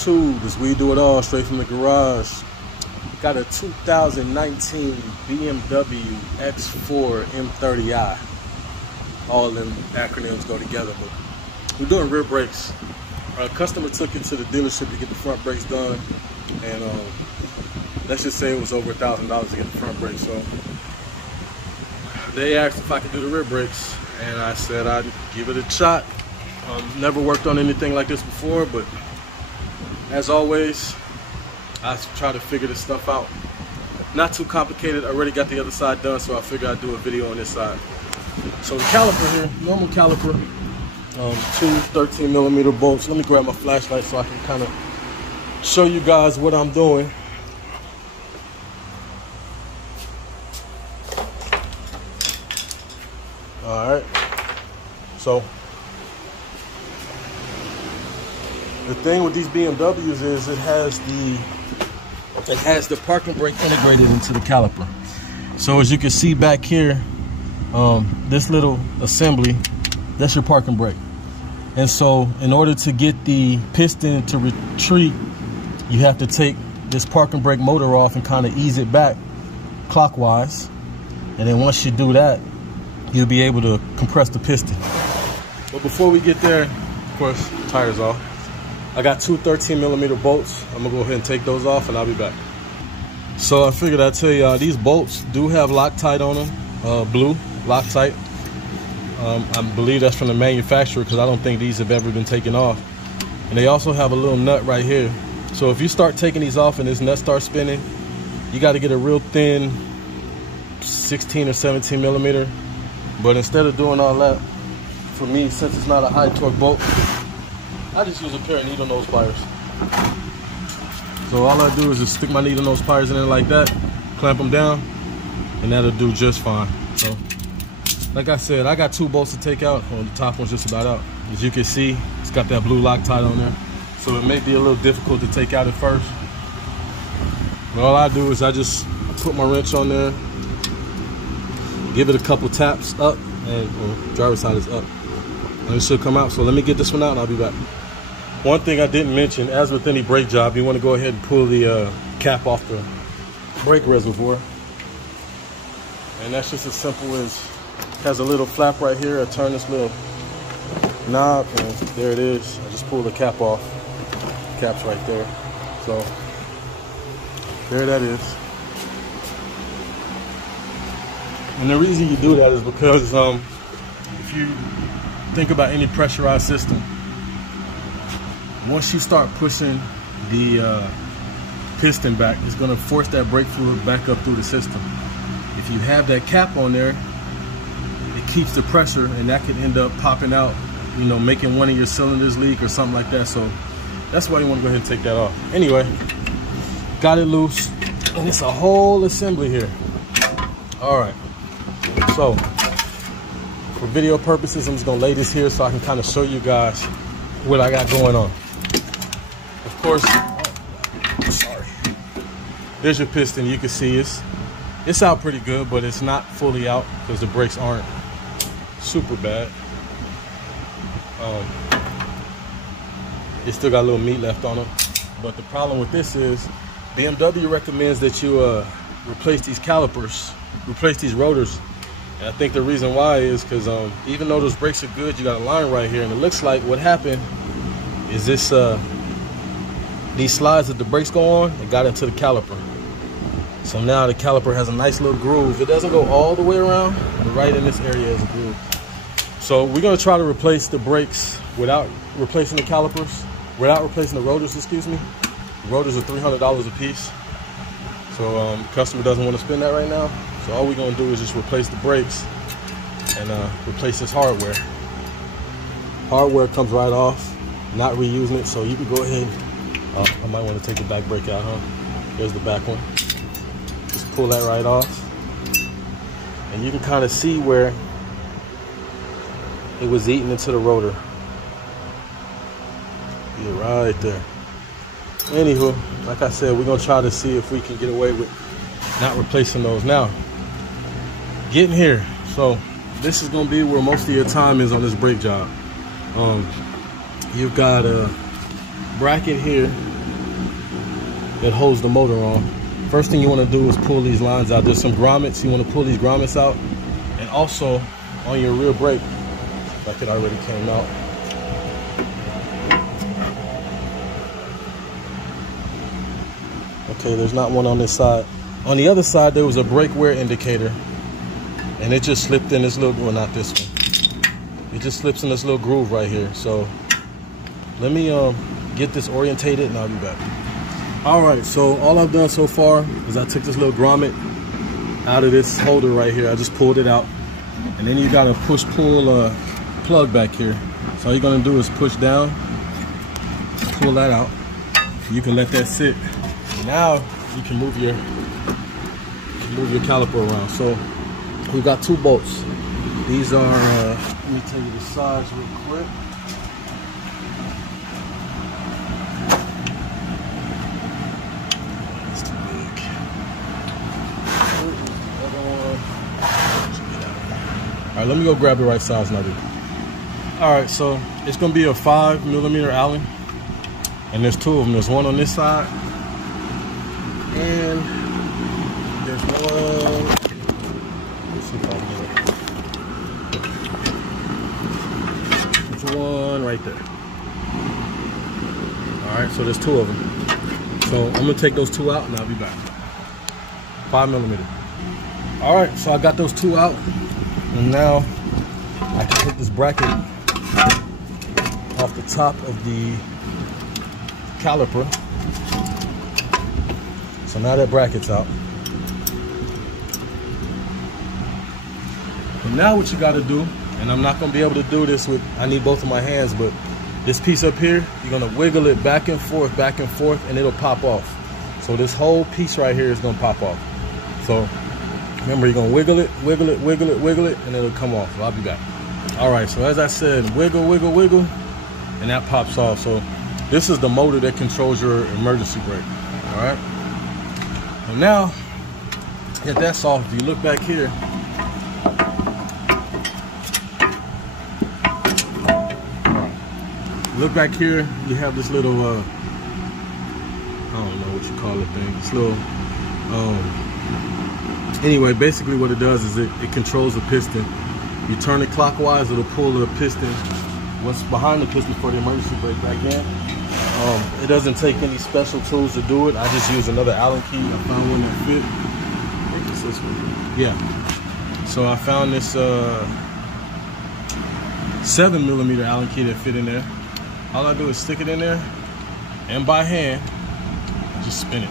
YouTube? It's We Do It All, straight from the garage. Got a 2019 BMW X4 M30i. All them acronyms go together, but we're doing rear brakes. Our customer took it to the dealership to get the front brakes done, and let's just say it was over $1,000 to get the front brakes. So they asked if I could do the rear brakes, and I said I'd give it a shot. Never worked on anything like this before, but as always, I try to figure this stuff out. Not too complicated. I already got the other side done, so I figured I'd do a video on this side. So the caliper here, normal caliper, two 13mm bolts. Let me grab my flashlight so I can kind of show you guys what I'm doing. All right. So the thing with these BMWs is it has the parking brake integrated into the caliper. So as you can see back here, this little assembly, that's your parking brake. And so in order to get the piston to retreat, you have to take this parking brake motor off and kind of ease it back clockwise. And then once you do that, you'll be able to compress the piston. But before we get there, of course, tires off. I got two 13mm bolts. I'm gonna go ahead and take those off and I'll be back. So I figured I'd tell y'all, these bolts do have Loctite on them, blue Loctite. I believe that's from the manufacturer because I don't think these have ever been taken off. And they also have a little nut right here. So if you start taking these off and this nut starts spinning, you got to get a real thin 16 or 17mm. But instead of doing all that, for me, since it's not a high torque bolt, I just use a pair of needle nose pliers. So all I do is just stick my needle nose pliers in there like that, clamp them down, and that'll do just fine. So, like I said, I got two bolts to take out. Well, the top one's just about out. As you can see, it's got that blue Loctite on there. So it may be a little difficult to take out at first. But all I do is I just put my wrench on there, give it a couple taps up, and driver's side is up. And it should come out. So let me get this one out and I'll be back. One thing I didn't mention, as with any brake job, you want to go ahead and pull the cap off the brake reservoir. And that's just as simple as, has a little flap right here. I turn this little knob and there it is. I just pull the cap off. The cap's right there. So there that is. And the reason you do that is because if you think about any pressurized system, once you start pushing the piston back, it's going to force that brake fluid back up through the system. If you have that cap on there, it keeps the pressure, and that could end up popping out, you know, making one of your cylinders leak or something like that. So that's why you want to go ahead and take that off. Anyway, got it loose, and it's a whole assembly here. All right, so for video purposes, I'm just gonna lay this here so I can kind of show you guys what I got going on. Of course, sorry. There's your piston. You can see it's out pretty good, but it's not fully out because the brakes aren't super bad. It still got a little meat left on them. But the problem with this is BMW recommends that you replace these calipers, replace these rotors. And I think the reason why is because even though those brakes are good, you got a line right here, and it looks like what happened is this these slides that the brakes go on, it got into the caliper. So now the caliper has a nice little groove. It doesn't go all the way around, but right in this area is a groove. So we're gonna try to replace the brakes without replacing the calipers, without replacing the rotors, excuse me. The rotors are $300 a piece. So the customer doesn't want to spend that right now. So all we're gonna do is just replace the brakes and replace this hardware. Hardware comes right off, not reusing it. So you can go ahead, I might want to take the back brake out, huh? There's the back one. Just pull that right off. And you can kind of see where it was eating into the rotor. Yeah, right there. Anywho, like I said, we're gonna try to see if we can get away with not replacing those now. Getting here. So this is gonna be where most of your time is on this brake job. You've got a bracket here that holds the motor on. First thing you want to do is pull these lines out. There's some grommets. You want to pull these grommets out. And also on your rear brake, like it already came out. Okay, there's not one on this side. On the other side, there was a brake wear indicator, and it just slipped in this little, well, not this one. It just slips in this little groove right here. So let me get this orientated and I'll be back. All right, so all I've done so far is I took this little grommet out of this holder right here. I just pulled it out. And then you got a push-pull plug back here. So all you're gonna do is push down, pull that out. You can let that sit. Now you can move your caliper around. So we've got 2 bolts. These are, let me tell you the size real quick. It's too big. All right, let me go grab the right size now. All right, so it's gonna be a 5mm Allen, and there's 2 of them. There's one on this side, and there's one. Let's see if I can get it. There's one right there. All right, so there's 2 of them. So I'm gonna take those 2 out, and I'll be back. 5mm. All right, so I got those 2 out, and now I can take this bracket off the top of the caliper. So now that bracket's out. And now what you gotta do, and I'm not gonna be able to do this with, I need both of my hands, but this piece up here, you're gonna wiggle it back and forth, and it'll pop off. So this whole piece right here is gonna pop off. So remember, you're gonna wiggle it, and it'll come off. So I'll be back. All right, so as I said, wiggle, and that pops off. So this is the motor that controls your emergency brake, all right? And now that that's off, if you look back here, look back here, you have this little, I don't know what you call it thing, this little, anyway, basically what it does is it controls the piston. You turn it clockwise, it'll pull the piston, what's behind the piston for the emergency brake back in. It doesn't take any special tools to do it. I just use another Allen key. I found one that fit. I think it's this one. Yeah. So I found this 7mm Allen key that fit in there. All I do is stick it in there, and by hand, just spin it.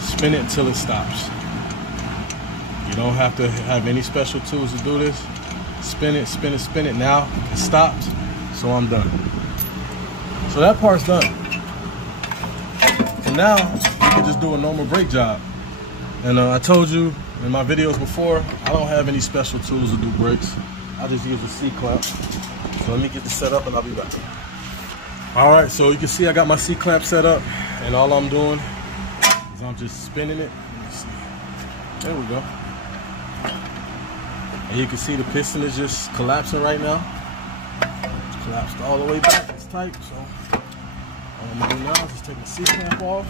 Spin it until it stops. You don't have to have any special tools to do this. Spin it, spin it, spin it. Now it stopped, so I'm done. So that part's done. So now you can just do a normal brake job. And I told you in my videos before, I don't have any special tools to do brakes. I just use a C-clamp. So let me get this set up and I'll be back. All right, so you can see I got my C-clamp set up, and all I'm doing is I'm just spinning it. Let me see. There we go. And you can see the piston is just collapsing right now. It's collapsed all the way back. It's tight. So all I'm gonna do now is just take the C-clamp off.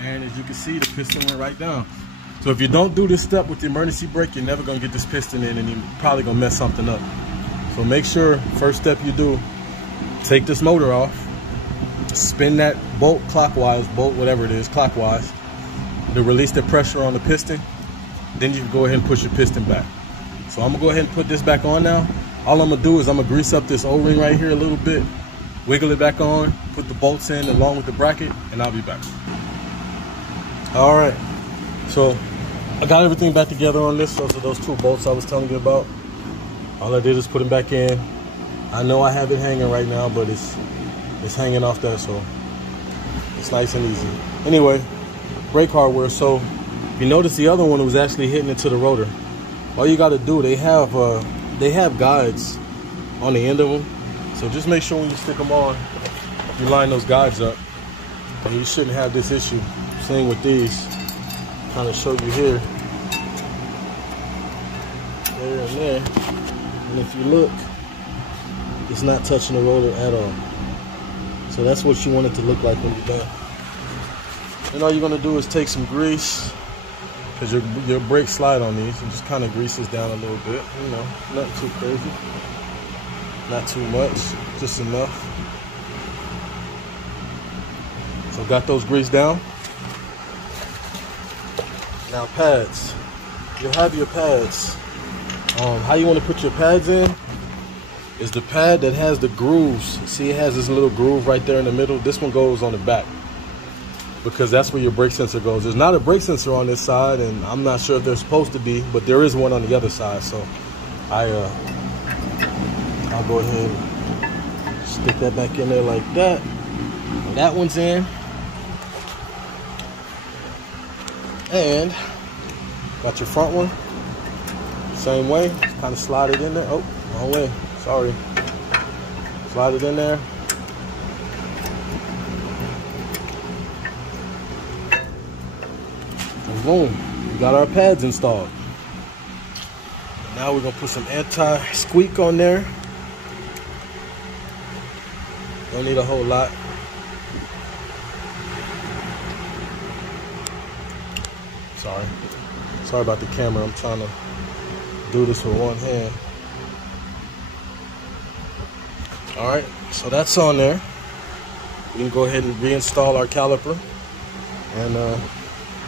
And as you can see, the piston went right down. So if you don't do this step with the emergency brake, you're never gonna get this piston in, and you're probably gonna mess something up. So make sure, first step you do, take this motor off, spin that bolt clockwise, bolt whatever it is, clockwise, to release the pressure on the piston. Then you can go ahead and push your piston back. So I'm gonna go ahead and put this back on now. All I'm gonna do is I'm gonna grease up this O-ring right here a little bit, wiggle it back on, put the bolts in along with the bracket, and I'll be back. All right, so I got everything back together on this. Those are those 2 bolts I was telling you about. All I did is put them back in. I know I have it hanging right now, but it's hanging off that, so it's nice and easy. Anyway, brake hardware. So you notice the other one was actually hitting into the rotor. All you got to do, they have guides on the end of them. So just make sure when you stick them on, you line those guides up, and you shouldn't have this issue. Same with these. Kind of show you here, there and there. And if you look, it's not touching the rotor at all. So that's what you want it to look like when you're done. And all you're gonna do is take some grease, because your brakes slide on these, and just kind of grease this down a little bit. You know, nothing too crazy, not too much, just enough. So got those grease down. Now pads, you'll have your pads. How you want to put your pads in is the pad that has the grooves. See, it has this little groove right there in the middle. This one goes on the back, because that's where your brake sensor goes. There's not a brake sensor on this side, and I'm not sure if there's supposed to be, but there is one on the other side. So I'll go ahead and stick that back in there like that. And that one's in. And got your front one, same way. Just kind of slide it in there. Oh, wrong way, sorry. Slide it in there. And boom, we got our pads installed. Now we're gonna put some anti-squeak on there. Don't need a whole lot. Sorry about the camera. I'm trying to do this with one hand. All right, so that's on there. We can go ahead and reinstall our caliper, and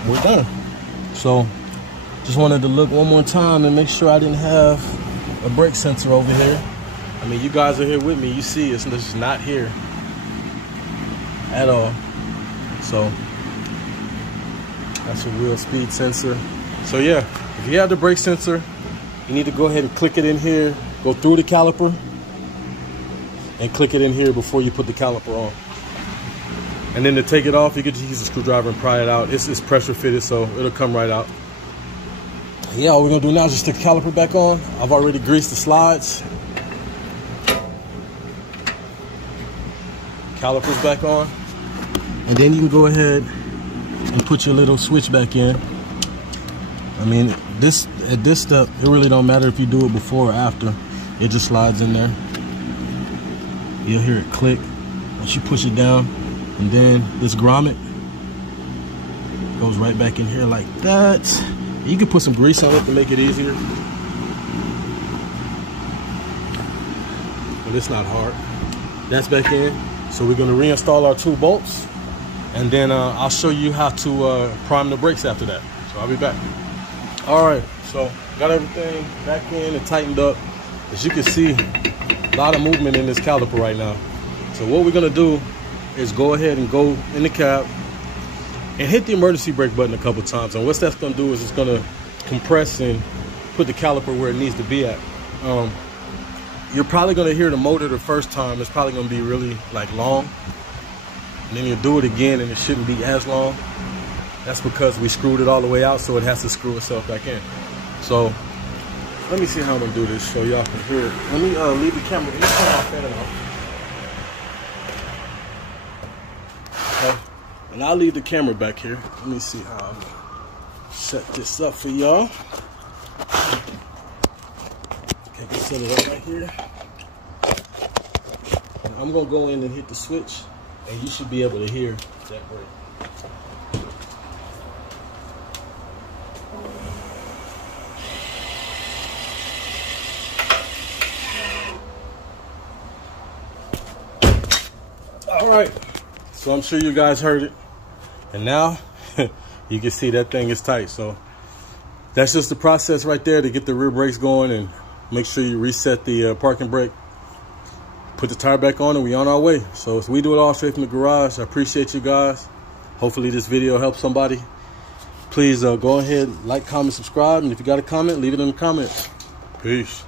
we're done. So just wanted to look one more time and make sure I didn't have a brake sensor over here. I mean, you guys are here with me. You see it's just not here at all. So that's a wheel speed sensor. So yeah, if you have the brake sensor, you need to go ahead and click it in here, go through the caliper, and click it in here before you put the caliper on. And then to take it off, you could just use a screwdriver and pry it out. It's pressure fitted, so it'll come right out. Yeah, all we're gonna do now is just stick the caliper back on. I've already greased the slides. Caliper's back on. And then you can go ahead and put your little switch back in. I mean, at this step, it really don't matter if you do it before or after. It just slides in there. You'll hear it click once you push it down, and then this grommet goes right back in here like that. You can put some grease on it to make it easier, but it's not hard. That's back in. So we're gonna reinstall our 2 bolts, and then I'll show you how to prime the brakes after that. So I'll be back. All right, so got everything back in and tightened up. As you can see, a lot of movement in this caliper right now. So what we're gonna do is go ahead and go in the cab and hit the emergency brake button a couple times. And what that's gonna do is it's gonna compress and put the caliper where it needs to be at. You're probably gonna hear the motor the first time. It's probably gonna be really like long. And then you do it again and it shouldn't be as long. That's because we screwed it all the way out, so it has to screw itself back in. So let me see how I'm gonna do this so y'all can hear it. Let me leave the camera. Let me turn my fan off. Okay. And I'll leave the camera back here. Let me see how I'm gonna set this up for y'all. Okay, I can set it up right here. And I'm gonna go in and hit the switch, and you should be able to hear that brake. All right, so I'm sure you guys heard it, and now you can see that thing is tight. So that's just the process right there to get the rear brakes going, and make sure you reset the parking brake, put the tire back on, and we on our way. So as we do it all straight from the garage, I appreciate you guys. Hopefully this video helps somebody. Please go ahead, like, comment, subscribe, and if you got a comment, leave it in the comments. Peace.